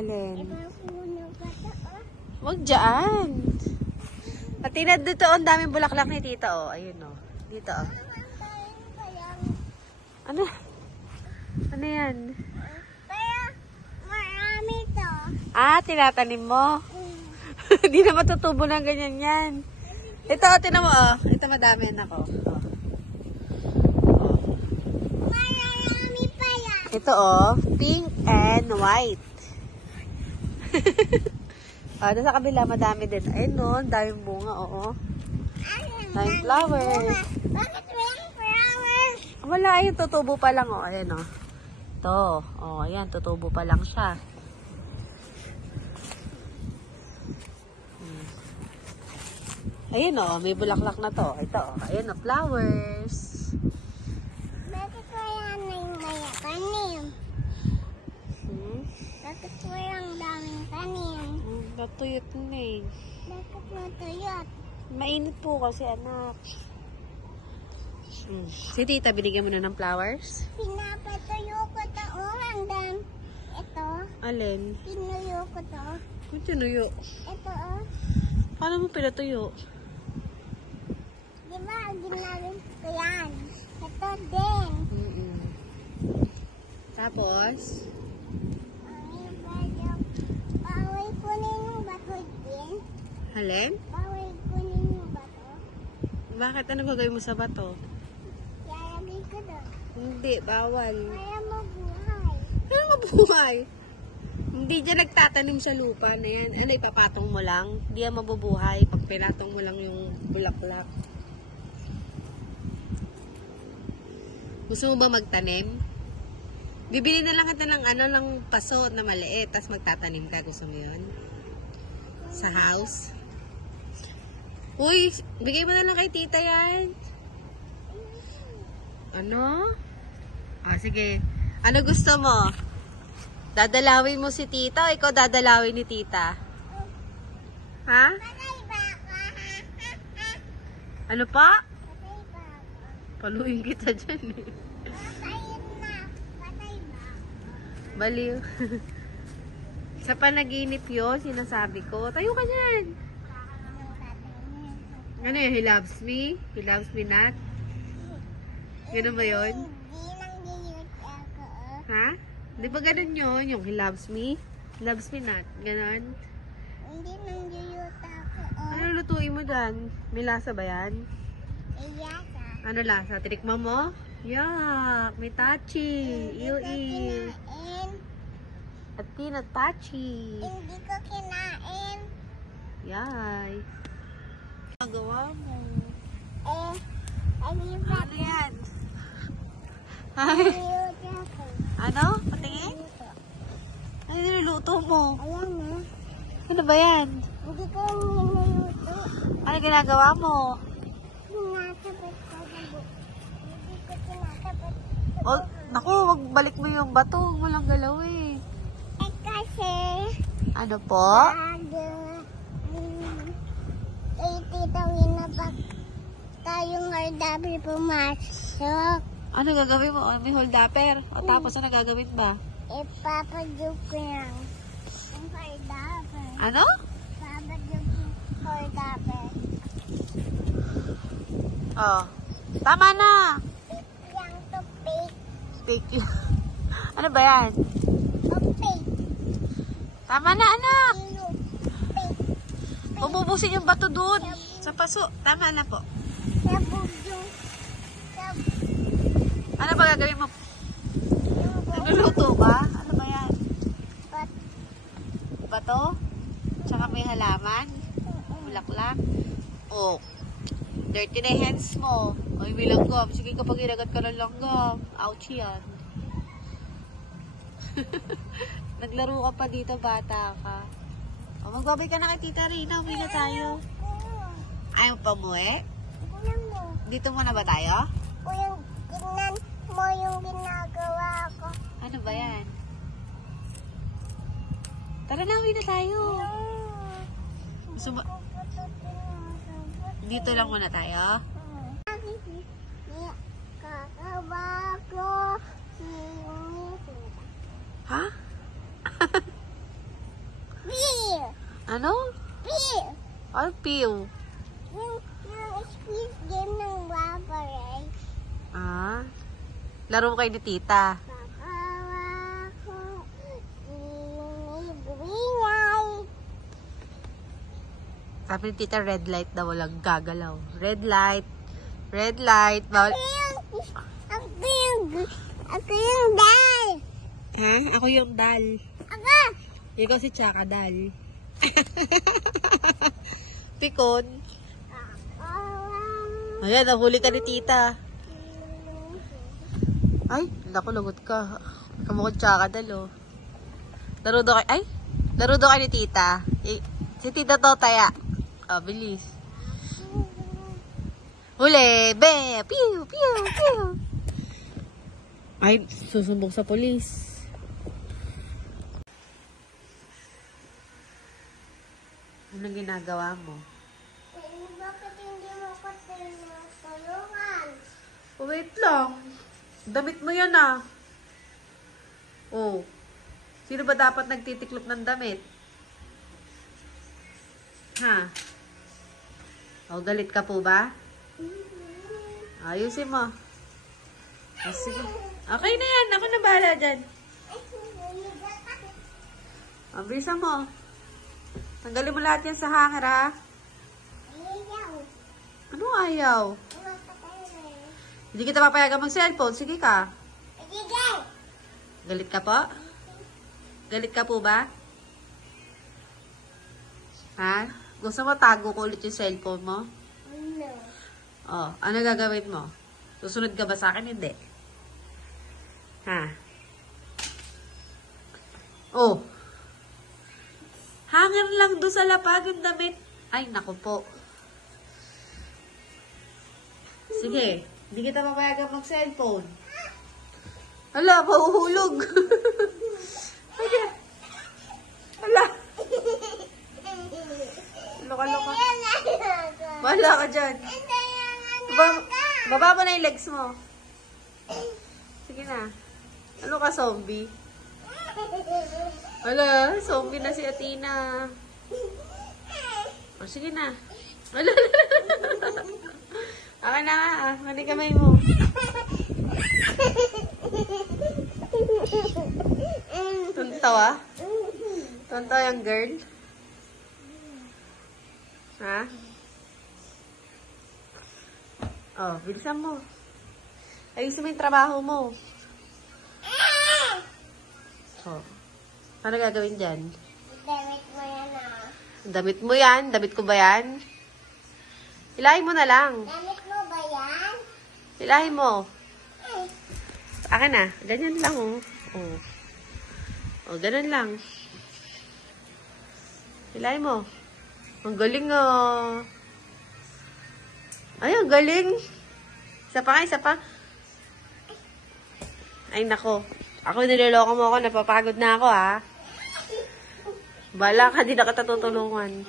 Alin? Huwag dyan. At tinad dito, ang daming bulaklak ni tita, oh. Ayun, oh. Dito, oh. Ano? Ano yan? Kaya, marami to. Ah, tinatanim mo? Hindi na matutubo ng ganyan yan. Ito, tinan mo, oh. Ito, madami na ako. Oh. Marami pa yan. Ito, oh. Pink and white. Ah, doon sa kabila, madami din. Ayun, no. Daming bunga, oo. Daming flowers. Bakit walang flowers? Wala, ayun, tutubo pa lang, oh. Ayan, oh. Ito. Oh, ayan, tutubo pa lang siya. Ayun, oh. May bulaklak na to. Ito, oh. Ayun, oh. Flowers. Bakit wala na yung maya tanim? Bakit walang daming tanim? Natuyot na eh. Bakit matuyot? Mainit po kasi, anak. Si tita, binigyan mo na ng flowers? Pinapatuyo ko to. Hanggang ito. Alin? Tinuyo ko to. Kung tinuyo. Ito oh. Paano mo pinatuyo? Diba ginawin ko yan? Ito din. Tapos? Bawal kunin yung bato din. Alin? Bawal kunin yung bato. Bakit? Ano gagawin mo sa bato? Lalagay ko doon. Hindi, bawal. Kaya mabuhay. Ano mabuhay? Hindi dyan nagtatanim sa lupa na yan. Ano, ipapatong mo lang? Hindi yan mabubuhay pag pinatong mo lang yung bulaklak. Gusto mo ba magtanim? Bibili na lang kita ng ano, ng paso na maliit, tapos magtatanim ka. Gusto mo yun? Sa house? Uy, bigay mo na lang kay tita yan. Ano? Ah, sige. Ano gusto mo? Dadalawin mo si tita o ikaw dadalawin ni tita? Ha? Patay ba ako? Ano pa? Patay ba ako? Paluin kita dyan eh. Patayin na. Patay ba? Baliw. Sa panaginip yun, sinasabi ko. Tayo ka dyan. Ano yun? He loves me? He loves me not? Ganun ba yun? Hindi nang giyot ako. Ha? Di ba ganun yun? Yung he loves me? He loves me not? Ganun? Hindi nang giyot ako. Ano lutuin mo dyan? May lasa ba yan? Iyasa. Ano lasa? Tinikman mo? Yuck! May tachi! Hindi ko Ew. kinain. At peanut tachi! Hindi ko kinain. Yay! Magawa mo. Ano ba? Ano yan? Giyot ako. Ano? Patingin? Ano niluluto mo? Ayan na. Ano ba yan? Hindi ko niluto. Ano ginagawa mo? Tinatapot ko na bu. Hindi ko tinatapot. Oh, naku, wag balik mo yung bato. Walang galaw eh. Kasi, Ano po? tita winabak tayong hardabi pumasok. Ano gagawin mo? Oh, may holdapper. O tapos ano gagawin ba? Ipapadyog ko lang ang hardabi. Ano? Ipapadyog yung hardabi. Oh. Tama na. Yang tupik. Fake yun. Ano ba yan? Tupik. Tama na, anak. Tupik. Bububusin yung bato doon. Sa paso. Tama na po. Sabog yung Ano ba gagawin mo? Nagluluto ba? Ano ba yan? Bato? Tsaka may halaman? Bulaklak? Oh. Dirty na yung hands mo. Ay, may langgam. Sige, kapag inagat ka ng langgam. Ouch yan. Naglaro ka pa dito, bata ka. O, magbabay ka na kay Tita Rina. Uwi na tayo. Ayaw pa mo eh? tingnan mo. Dito muna ba tayo? Tingnan mo yung ginagawa ko. Ano ba yan? Tara na, uwi na tayo. Gusto mo... Dito lang muna tayo. Kakawa ko. Ha? Ano? Pew! Ay, pew. Yung squeeze game ng rubber, eh. Ah. Laro kayo ni tita. Pakawa ko, green light. Sabi ni tita, red light daw, walang gagalaw. Red light. Red light. Bawal. Ako yung dal. Ha? Ako yung dal. Ako! Ikaw si Chaka dal. Pikon. Ayan, nahuli ka ni tita. Ay, naku, lagot ka. Kamukha Chaka dal, oh. Laro daw kay, ay, laro daw kay ni tita. Si tita to, taya. Oh, bilis. Huli! Be! Pew! Pew! Pew! Ay, susumbong sa polis. Anong ginagawa mo? Bakit hindi mo ko tinutulungan? Oh, wait lang. Damit mo yan, ah. Oh. Sino ba dapat nagtitiklop ng damit? Ha? Oh, galit ka po ba? Ayusin mo. Oh, sige. Okay na yan. Ako na bahala dyan. Oh, bilisan mo. Tanggalin mo lahat yan sa hanger, ha? Ayaw. Ano ayaw? Hindi kita papayagan mag-cellphone. Sige ka. Sige! Galit ka po? Galit ka po ba? Ha? Gusto mo tago ko ulit yung cellphone mo? No. Oh, ano gagawin mo? Susunod ka ba sa akin? Hindi. Ha? Oh. Hanger lang doon sa lapag yung damit. Ay, naku po. Sige. Hindi kita papayagan mag-cellphone. Hala, mahuhulog. Sige. Hala. Loka-loka. Wala ka dyan. Baba mo na yung legs mo. Sige na. Ano ka, zombie? Wala, zombie na si Athena. O, sige na. Wala. Akin na nga, ah. Mani kamay mo. Tuntaw, ah. Tuntaw yung girl. Ha? Oh, bilisan mo. Ayusin mo yung trabaho mo. Oh. Ano gagawin dyan? Damit mo yan, ah. Damit mo yan? Damit ko ba yan? Hilahin mo na lang. Damit mo ba yan? Hilahin mo. Akin na. Ganyan lang, oh. Oh. Oh, ganun lang. Hilahin mo. Ang galing, oh. Ay, ang galing. Isa pa nga, isa pa. Ay, nako. Ako, niloloko mo ako. Napapagod na ako, ha. Bala ka, di na kita tutulungan.